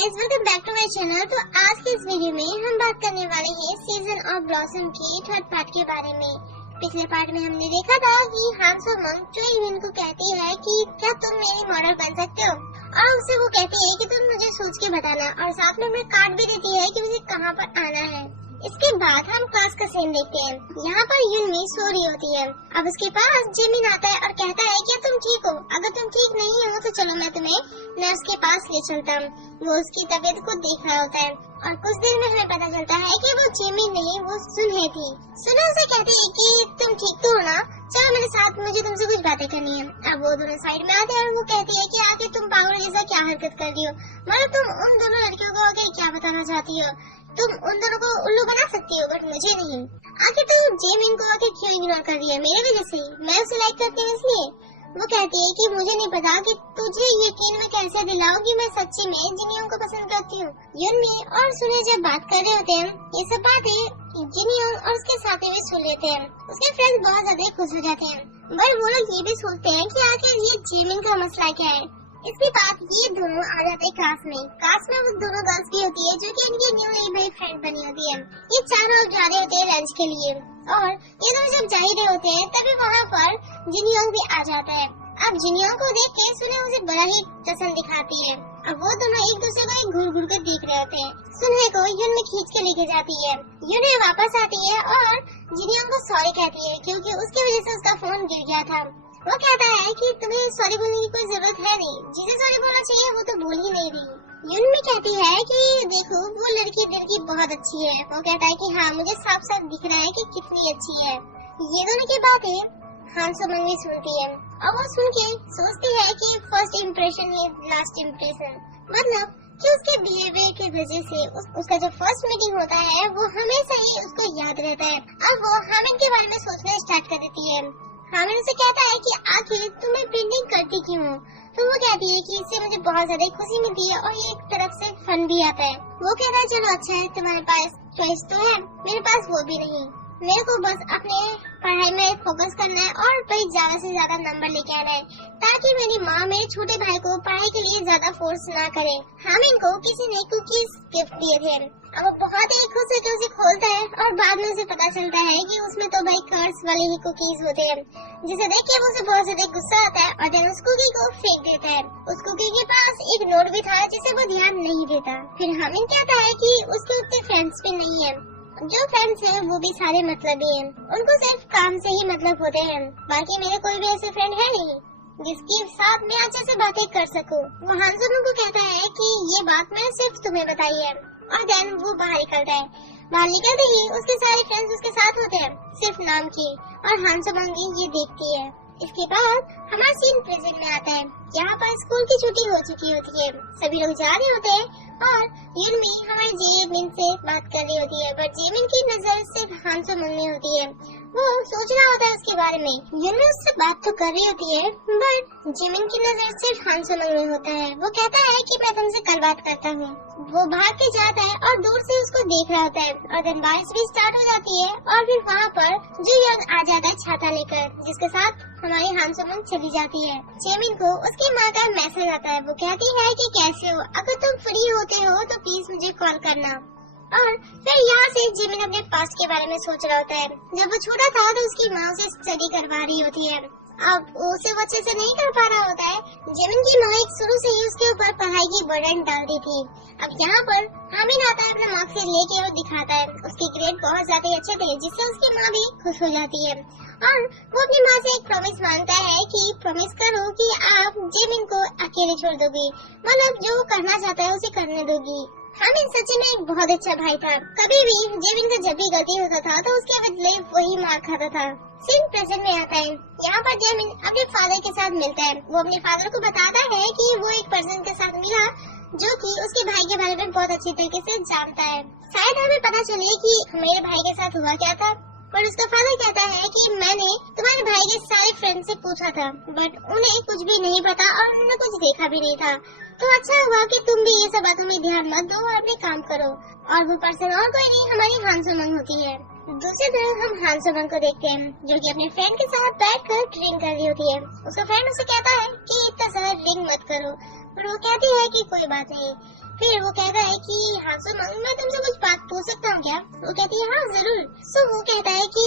Guys, welcome back to my channel. तो आज के इस वीडियो में हम बात करने वाले हैं सीजन ऑफ ब्लॉसम की थर्ड पार्ट के बारे में। पिछले पार्ट में हमने देखा था कि हान सो मंग जो यून को कहती है कि क्या तुम मेरी मॉडल बन सकते हो, और उससे वो कहती है कि तुम मुझे सोच के बताना, और साथ में हमें कार्ड भी देती है कि मुझे कहाँ पर आना है। इसके बाद हम क्लास का सीन देखते हैं। यहाँ पर यूनमी सो रही होती है। अब उसके पास जिमिन आता है और कहता है कि तुम ठीक हो, अगर तुम ठीक नहीं हो तो चलो मैं तुम्हें नर्स के पास ले चलता हूँ। वो उसकी तबीयत को देख रहा होता है और कुछ देर में हमें पता चलता है कि वो जिमिन नहीं, वो सुनहे थी। सुनहे उसे कहती है कि तुम ठीक तो हो ना, चलो मेरे साथ, मुझे तुमसे कुछ बातें करनी है। अब वो दोनों साइड में आते हैं और वो कहती है कि आखिर तुम पागल जैसा क्या हरकत कर रही हो, मतलब तुम उन दोनों लड़कियों को आगे क्या बताना चाहती हो, तुम उन दोनों को उल्लू बना सकती हो बट मुझे नहीं। आखिर तू जेमिन को आखिर क्यों इग्नोर कर रही है, मेरी वजह से? मैं उसे लाइक करती हूँ इसलिए। वो कहती है कि मुझे नहीं पता कि तुझे यकीन में कैसे दिलाओ कि मैं सच्ची में जिनियों को पसंद करती हूँ। यूनमी और सुने जब बात कर रहे होते हैं ये सब बातें जिनियों और उसके साथी भी सुन लेते हैं। उसके फ्रेंड्स बहुत ज्यादा खुश हो जाते हैं, बट वो लोग ये भी सोचते हैं कि आखिर ये जेमिन का मसला क्या है। इसके बाद ये दोनों आ जाते हैं क्लास में। क्लास में वो दोनों गर्ल्स भी होती है जो कि इनकी न्यू नई फ्रेंड बनी होती है। ये चारों जा रहे होते हैं लंच के लिए, और ये दोनों जब जा ही रहे होते हैं तभी वहाँ पर जिनियोंग भी आ जाता है। अब जिनियोंग को देख के सुने उसे बड़ा ही पसंद दिखाती है। अब वो दोनों एक दूसरे को घूर घूर कर देख रहे होते हैं। सुने को यून में खींच के लेके जाती है। यून वापस आती है और जिनियोंग को सॉरी कहती है क्योंकि उसकी वजह से उसका फोन गिर गया था। वो कहता है कि तुम्हें सॉरी बोलने की कोई जरूरत है नहीं, जिसे सॉरी बोलना चाहिए वो तो बोल ही नहीं रही। यून में कहती है कि देखो वो लड़की दिल की बहुत अच्छी है। वो कहता है कि हाँ, मुझे साफ साफ दिख रहा है कि कितनी अच्छी है। ये दोनों की बातें हान सो मंग भी सुनती है और वो सुन के सोचती है कि फर्स्ट इम्प्रेशन ही लास्ट इम्प्रेशन, मतलब कि उसके बिहेवियर की वजह से उसका जो फर्स्ट मीटिंग होता है वो हमेशा ही उसको याद रहता है। अब वो हामिन के बारे में सोचना स्टार्ट कर देती है। हामिन उसे कहता है कि आखिर तुम्हें पेंटिंग करती क्यों हो? तो वो कहती है कि इससे मुझे बहुत ज्यादा खुशी मिलती है और ये एक तरफ से फन भी आता है। वो कहता है चलो अच्छा है, तुम्हारे पास चॉइस तो है, मेरे पास वो भी नहीं। मेरे को बस अपने पढ़ाई में फोकस करना है और भाई ज्यादा से ज्यादा नंबर लेके आना है, ताकि मेरी माँ मेरे छोटे भाई को पढ़ाई के लिए ज्यादा फोर्स ना करे। हामिन को किसी ने कुकीज गिफ्ट दिए थे। अब वो बहुत ही खुश होकर उसे खोलता है और बाद में उसे पता चलता है कि उसमें तो भाई कर्स वाले ही कुकीज होते हैं, जिसे देख के उसे बहुत ज्यादा गुस्सा आता है और देन उस कुकी को फेंक देता है। उस कुकी के पास एक नोट भी था जिसे वो ध्यान नहीं देता। फिर हामिन कहता है कि उसके उतने फ्रेंड्स भी नहीं है, जो फ्रेंड्स हैं वो भी सारे मतलबी हैं, उनको सिर्फ काम से ही मतलब होते हैं। बाकी मेरे कोई भी ऐसे फ्रेंड है नहीं जिसके साथ मैं अच्छे से बातें कर सकूं। वो हान सो मंग को कहता है कि ये बात मैंने सिर्फ तुम्हें बताई है, और देन वो बाहर निकलता है। बाहर निकलते ही उसके सारे फ्रेंड्स उसके साथ होते हैं, सिर्फ नाम की, और हान सो मंग ये देखती है। इसके बाद हमारा सीन प्रेजेंट में आता है। यहाँ पर स्कूल की छुट्टी हो चुकी होती है, सभी लोग जा रहे होते हैं और यूनमी हमारे जेमिन से बात कर रही होती है, बट जेमिन की नजर सिर्फ हान सो मंग में होती है। वो सोच रहा होता है उसके बारे में। यूनमी उससे बात तो कर रही होती है बट जेमिन की नजर सिर्फ हान सो मंग में होता है। वो कहता है कि मैं तुमसे कल बात करता हूँ। वो भाग के जाता है और दूर से उसको देख रहा होता है, और दिन बारिश भी स्टार्ट हो जाती है और फिर वहाँ पर जो यंग आ जाता है छाता लेकर, जिसके साथ हमारी हान सो मंग चली जाती है। जेमिन को उसकी माँ का मैसेज आता है। वो कहती है कि कैसे हो, अगर तुम फ्री होते हो तो प्लीज मुझे कॉल करना। और फिर यहाँ से जेमिन अपने पास्ट के बारे में सोच रहा होता है। जब वो छोटा था तो उसकी माँ उसे स्टडी करवा रही होती है, अब उसे वो अच्छे से नहीं कर पा रहा होता है। जेमिन की माँ एक शुरू से ही उसके ऊपर पढ़ाई की बर्डन डालती थी। अब यहाँ पर हामिन आता है अपना मार्क्स लेके और दिखाता है उसके ग्रेड बहुत ज्यादा अच्छे थे, जिससे उसकी माँ भी खुश हो जाती है। और वो अपनी माँ से एक प्रॉमिस मांगता है कि प्रॉमिस करो कि आप जेमिन को अकेले छोड़ दोगी, मतलब जो वो करना चाहता है उसे करने दोगी। हामिन सच्ची में एक बहुत अच्छा भाई था। कभी भी जेमिन का जब भी गलती होता था तो उसके बदले वही मार खाता था। सीन प्रेजेंट में आता है। यहाँ पर जेमिन अपने फादर के साथ मिलता है। वो अपने फादर को बताता है कि वो एक पर्सन के साथ मिला जो कि उसके भाई के बारे में बहुत अच्छी तरीके से जानता है। शायद हमें पता चले कि मेरे भाई के साथ हुआ क्या था, पर उसका फादर कहता है कि मैंने तुम्हारे भाई के सारे फ्रेंड से पूछा था बट उन्हें कुछ भी नहीं पता और उन्होंने कुछ देखा भी नहीं था, तो अच्छा हुआ कि तुम भी ये सब बातों में ध्यान मत दो और अपने काम करो। और वो पर्सन और कोई नहीं हमारी हान सो मंग होती है। दूसरी तरफ हम हान सो मंग को देखते हैं जो कि अपने फ्रेंड के साथ बैठकर ड्रिंक कर रही होती है। उसका फ्रेंड उसे कहता है कि इतना सारा ड्रिंक मत करो, पर वो कहती है कि कोई बात नहीं। फिर वो कहता है कि हांसोमंग मैं तुमसे कुछ बात पूछ सकता हूँ क्या? वो कहती है हाँ जरूर। सो वो कहता है कि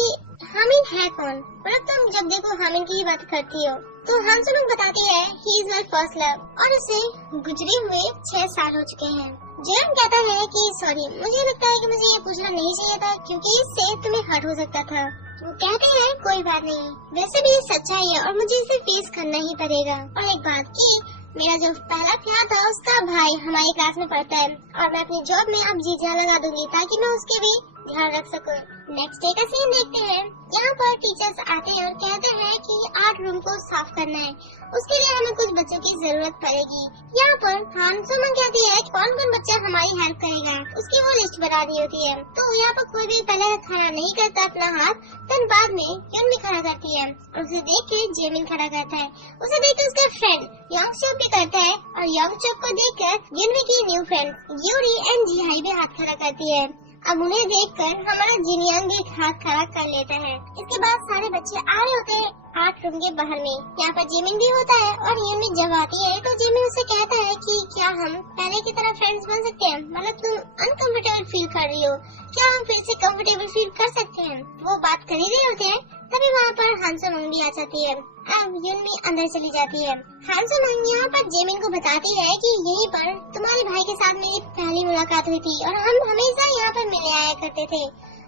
हामिन है कौन? मतलब तुम जब देखो हामिन की ही बात करती हो। तो हांसोमंग बताती है he is my first love और उसे गुजरे हुए 6 साल हो चुके हैं। जेम कहता है कि सॉरी मुझे लगता है कि मुझे ये पूछना नहीं चाहिए था क्योंकि इससे तुम्हें हर्ट हो सकता था। वो कहते हैं कोई बात नहीं, वैसे भी ये सच्चाई है और मुझे इसे फेस करना ही पड़ेगा। और एक बात की मेरा जो पहला प्यार था उसका भाई हमारी क्लास में पढ़ता है और मैं अपनी जॉब में अब जी जान लगा दूंगी ताकि मैं उसके भी ध्यान रख सकूं। नेक्स्ट डे का सीन देखते हैं। यहाँ पर टीचर्स आते हैं और कहते हैं कि आर्ट रूम को साफ करना है, उसके लिए हमें कुछ बच्चों की जरूरत पड़ेगी। यहाँ पर हांसोमंग कहती है कौन कौन बच्चा हमारी हेल्प करेगा, उसकी वो लिस्ट बना दी होती है। तो यहाँ पर कोई भी पहले खड़ा नहीं करता अपना हाथ, फिर बाद में यूनमी खड़ा करती है और उसे देख के जेमिन खड़ा करता है। उसे देख के उसका फ्रेंड योंगचुक भी करता है और योंगचुक को देखकर यूनमी की न्यू फ्रेंड यूरी एंड जीहाई भी हाथ खड़ा करती है। अब उन्हें देखकर हमारा जिनयांग भी हाथ खड़ा कर लेता है। इसके बाद सारे बच्चे आ रहे होते हैं आर्ट रूम के बाहर में। यहाँ पर जेमिन भी होता है और यूनमी जब आती है तो जेमिन उसे कहता है कि क्या हम पहले की तरह फ्रेंड्स बन सकते हैं? मतलब तुम अनकंफर्टेबल फील कर रही हो, क्या हम फिर से कंफर्टेबल फील कर सकते हैं? वो बात कर ही रहे होते हैं तभी वहाँ पर हांसोमंग भी आ जाती है। अब यूनमी अंदर चली जाती है। हांसोमंग यहाँ पर जेमिन को बताती है कि यहीं पर तुम्हारे भाई के साथ मेरी पहली मुलाकात हुई थी और हम हमेशा यहाँ पर मिलने आया करते थे।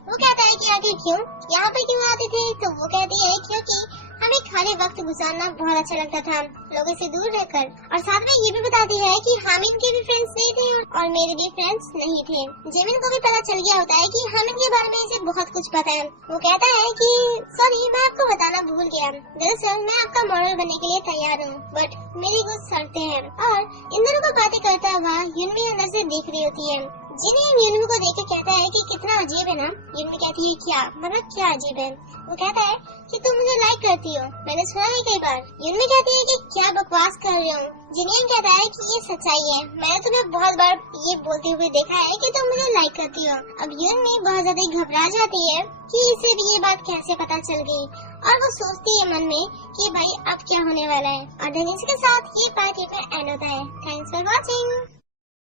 वो कहता है कि आखिर क्यों यहाँ पर क्यों आते थे? तो वो कहती है क्योंकि हमें खाली वक्त गुजारना बहुत अच्छा लगता था लोगों से दूर रहकर। और साथ में ये भी बताती है कि हामिन के भी फ्रेंड्स नहीं थे और मेरे भी फ्रेंड्स नहीं थे। जेमिन को भी पता चल गया होता है कि हामिन के बारे में इसे बहुत कुछ पता है। वो कहता है कि सॉरी मैं आपको बताना भूल गया, दरअसल मैं आपका मॉडल बनने के लिए तैयार हूँ बट मेरी कुछ शर्तें हैं। और इन दोनों को बातें करता हुआ यूनमी अंदर से देख रही होती है। जिन्हें यूनमी को देख कहता है कि कितना अजीब है ना। यूनमी कहती है क्या मतलब क्या अजीब है? वो कहता है कि तुम मुझे लाइक करती हो, मैंने सुना है कई बार। यूनमी कहती है कि क्या बकवास कर रही हूँ। जिनियन कहता है कि ये सच्चाई है, मैंने तुम्हें बहुत बार ये बोलते हुए देखा है कि तुम मुझे लाइक करती हो। अब यूनमी बहुत ज्यादा घबरा जाती है कि इसे भी ये बात कैसे पता चल गई और वो सोचती है मन में कि भाई अब क्या होने वाला है। और धनीश के साथ ये पार्ट एंड होता है। Thanks for watching.